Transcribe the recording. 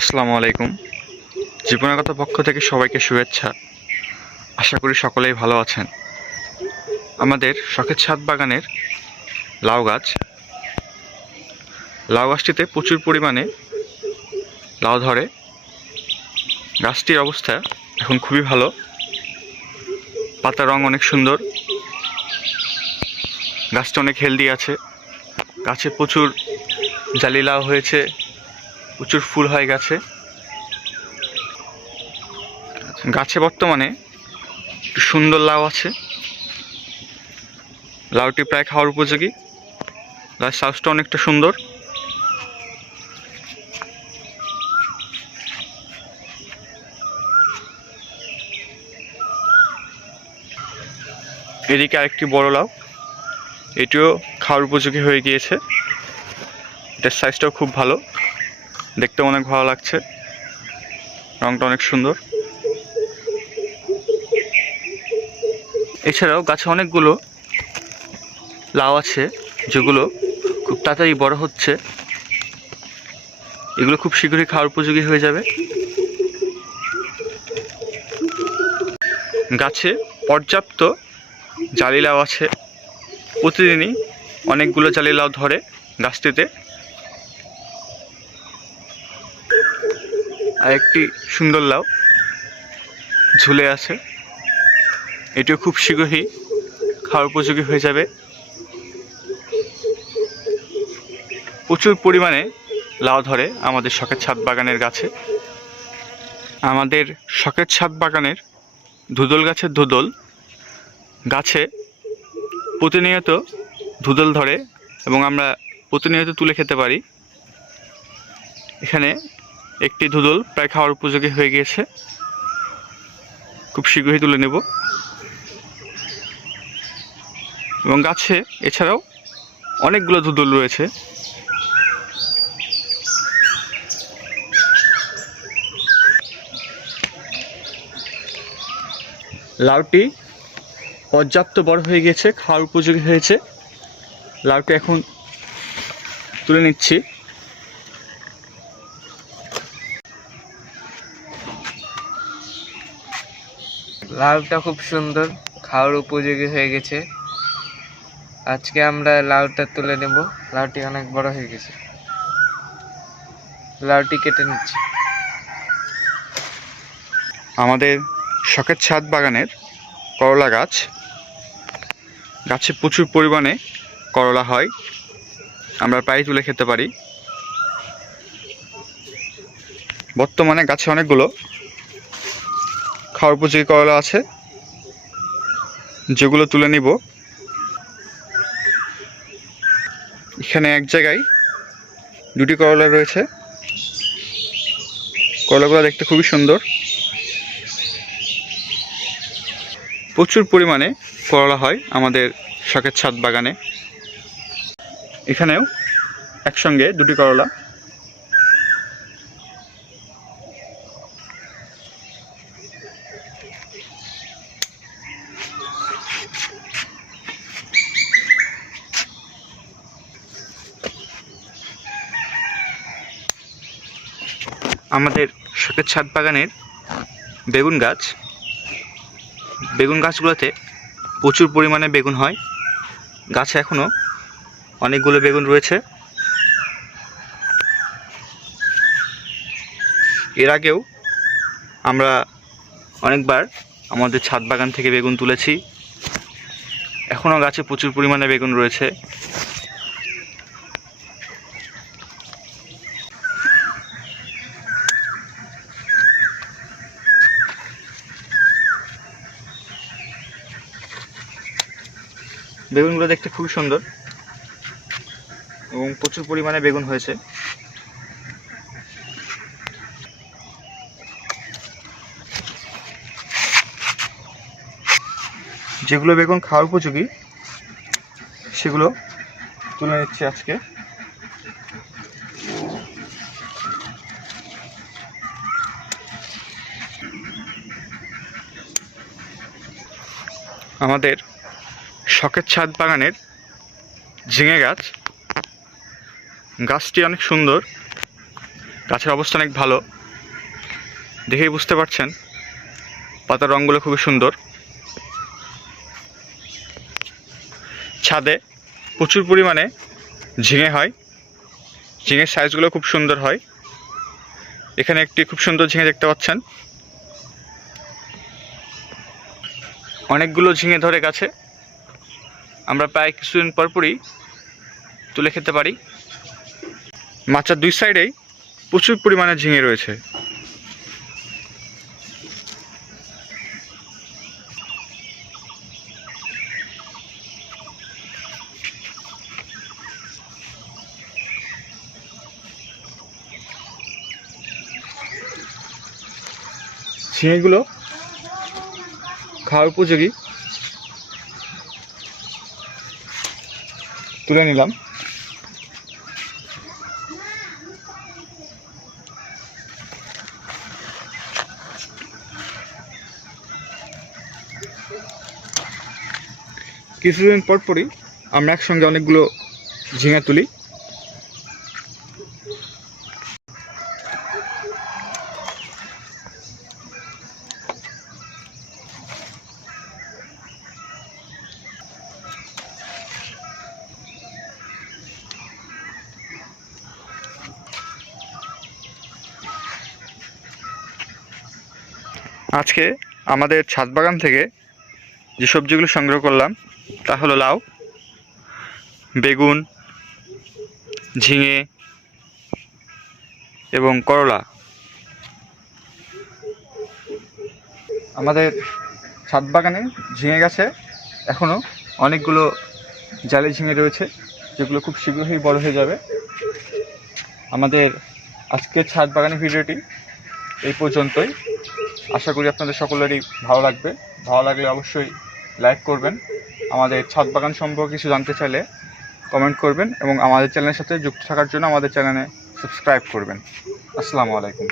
আসসালামু আলাইকুম। জীবনাগত পক্ষ থেকে সবাইকে শুভেচ্ছা। আশা করি সকলেই ভালো আছেন। আমাদের শখের ছাদ বাগানের লাউ গাছটিতে প্রচুর পরিমাণে লাউ ধরে। গাছটির অবস্থা এখন খুবই ভালো, পাতার রং অনেক সুন্দর, গাছটা অনেক হেলদি আছে। গাছে প্রচুর জালি লাউ হয়েছে, প্রচুর ফুল হয় গাছে। গাছে বর্তমানে একটু সুন্দর লাউ আছে। লাউটি প্রায় খাওয়ার উপযোগী। গাছ সাইজটা অনেকটা সুন্দর। এদিকে আরেকটি বড় লাউ, এটিও খাওয়ার উপযোগী হয়ে গিয়েছে। এটার সাইজটাও খুব ভালো, দেখতে অনেক ভালো লাগছে, রংটা অনেক সুন্দর। এছাড়াও গাছে অনেকগুলো লাউ আছে যেগুলো খুব তাড়াতাড়ি বড় হচ্ছে। এগুলো খুব শীঘ্রই খাওয়ার উপযোগী হয়ে যাবে। গাছে পর্যাপ্ত জালি লাউ আছে, প্রতিদিনই অনেকগুলো জালি লাউ ধরে গাছটিতে। আর একটি সুন্দর লাউ ঝুলে আছে, এটিও খুব শীঘ্রই খাওয়ার উপযোগী হয়ে যাবে। প্রচুর পরিমাণে লাউ ধরে আমাদের শখের ছাদ বাগানের গাছে। আমাদের শখের ছাদ বাগানের ধুদল গাছের ধুদল গাছে প্রতিনিয়ত ধুদল ধরে এবং আমরা প্রতিনিয়ত তুলে খেতে পারি। এখানে একটি ধুদল প্রায় খাওয়ার উপযোগী হয়ে গিয়েছে, খুব শীঘ্রই তুলে নেব। এবং গাছে এছাড়াও অনেকগুলো ধুদল রয়েছে। লাউটি পর্যাপ্ত বড় হয়ে গেছে, খাওয়ার উপযোগী হয়েছে। লাউটি এখন তুলে নিচ্ছি। লাউটা খুব সুন্দর, খাওয়ার উপযোগী হয়ে গেছে। আজকে আমরা লাউটা তুলে নেব। লাউটি অনেক বড় হয়ে গেছে, লাউটি কেটে নিচ্ছি। আমাদের শখের ছাদ বাগানের করলা গাছে প্রচুর পরিমাণে করলা হয়, আমরা প্রায় তুলে খেতে পারি। বর্তমানে গাছে অনেকগুলো খাওয়ার উপযোগী করলা আছে, যেগুলো তুলে নিব। এখানে এক জায়গায় দুটি করলা রয়েছে। করলাগুলো দেখতে খুবই সুন্দর, প্রচুর পরিমাণে করলা হয় আমাদের শখের ছাদ বাগানে। এখানেও একসঙ্গে দুটি করলা। আমাদের শখের ছাদ বাগানের বেগুন গাছগুলোতে প্রচুর পরিমাণে বেগুন হয়। গাছে এখনও অনেকগুলো বেগুন রয়েছে। এর আগেও আমরা অনেকবার আমাদের ছাদ বাগান থেকে বেগুন তুলেছি। এখনও গাছে প্রচুর পরিমাণে বেগুন রয়েছে। বেগুনগুলো দেখতে খুবই সুন্দর এবং প্রচুর পরিমাণে বেগুন হয়েছে। যেগুলো বেগুন খাওয়ার উপযোগী সেগুলো তুলে নিচ্ছি আজকে। আমাদের শখের ছাদ বাগানের ঝিঙে গাছটি অনেক সুন্দর, গাছের অবস্থা অনেক ভালো, দেখেই বুঝতে পারছেন। পাতার রঙগুলো খুবই সুন্দর। ছাদে প্রচুর পরিমাণে ঝিঙে হয়, ঝিঙের সাইজগুলো খুব সুন্দর হয়। এখানে একটি খুব সুন্দর ঝিঙে দেখতে পাচ্ছেন। অনেকগুলো ঝিঙে ধরে গাছে, আমরা প্রায় কিছুদিন পরপরই তুলে খেতে পারি। মাচার দুই সাইডেই প্রচুর পরিমাণে ঝিঙে রয়েছে। ঝিঙেগুলো খাওয়ার উপযোগী, তুলে নিলাম। কিছুদিন পর পরই আমরা একসঙ্গে অনেকগুলো ঝিঙে তুলি। আজকে আমাদের ছাদ বাগান থেকে যে সবজিগুলো সংগ্রহ করলাম তা হলো লাউ, বেগুন, ঝিঙে এবং করলা। আমাদের ছাদ বাগানে ঝিঙে গাছে এখনও অনেকগুলো জালি ঝিঙে রয়েছে, যেগুলো খুব শীঘ্রই বড় হয়ে যাবে। আমাদের আজকের ছাদ বাগানের ভিডিওটি এই পর্যন্তই। আশা করি আপনাদের সকলেরই ভালো লাগবে। ভালো লাগলে অবশ্যই লাইক করবেন। আমাদের ছাদ বাগান সম্পর্কে কিছু জানতে চাইলে কমেন্ট করবেন এবং আমাদের চ্যানেলের সাথে যুক্ত থাকার জন্য আমাদের চ্যানেলে সাবস্ক্রাইব করবেন। আসসালামু আলাইকুম।